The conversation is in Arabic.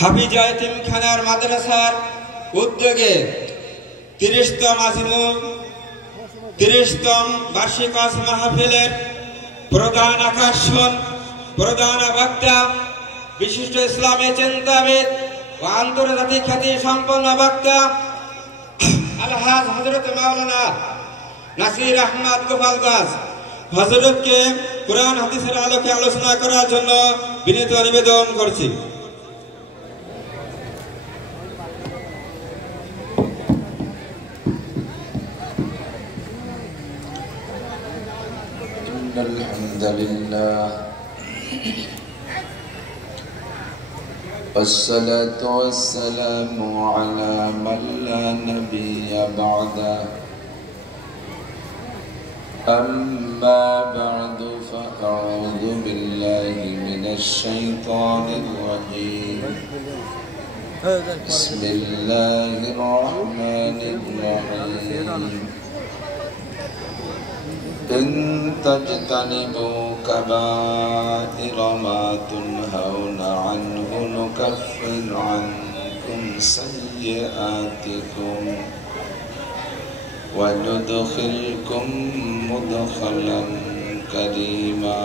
হাফিজা এতিমখানার মাদ্রাসার উদ্যোগে 30তম আজিমুল 30তম বার্ষিক ওয়াজ মাহফিলের প্রধান আকর্ষণ, প্রধান বক্তা, বিশিষ্ট ইসলামী চিন্তাবিদ ও আন্তর্জাতিক খ্যাতি সম্পন্ন বক্তা আলহাজ হযরত মাওলানা নাসির আহমদ গোপালগঞ্জ হযরতকে কুরআন হাদিসের আলোকে আলোচনা করার জন্য বিনীত নিবেদন করছি। আলহামদুলিল্লাহ والصلاة والسلام على من لا نبي بعده أما بعد فأعوذ بالله من الشيطان الرجيم بسم الله الرحمن الرحيم إن تجتنبوا كبائر ما تنهون عنه نكفر عنكم سيئاتكم وندخلكم مدخلا كريما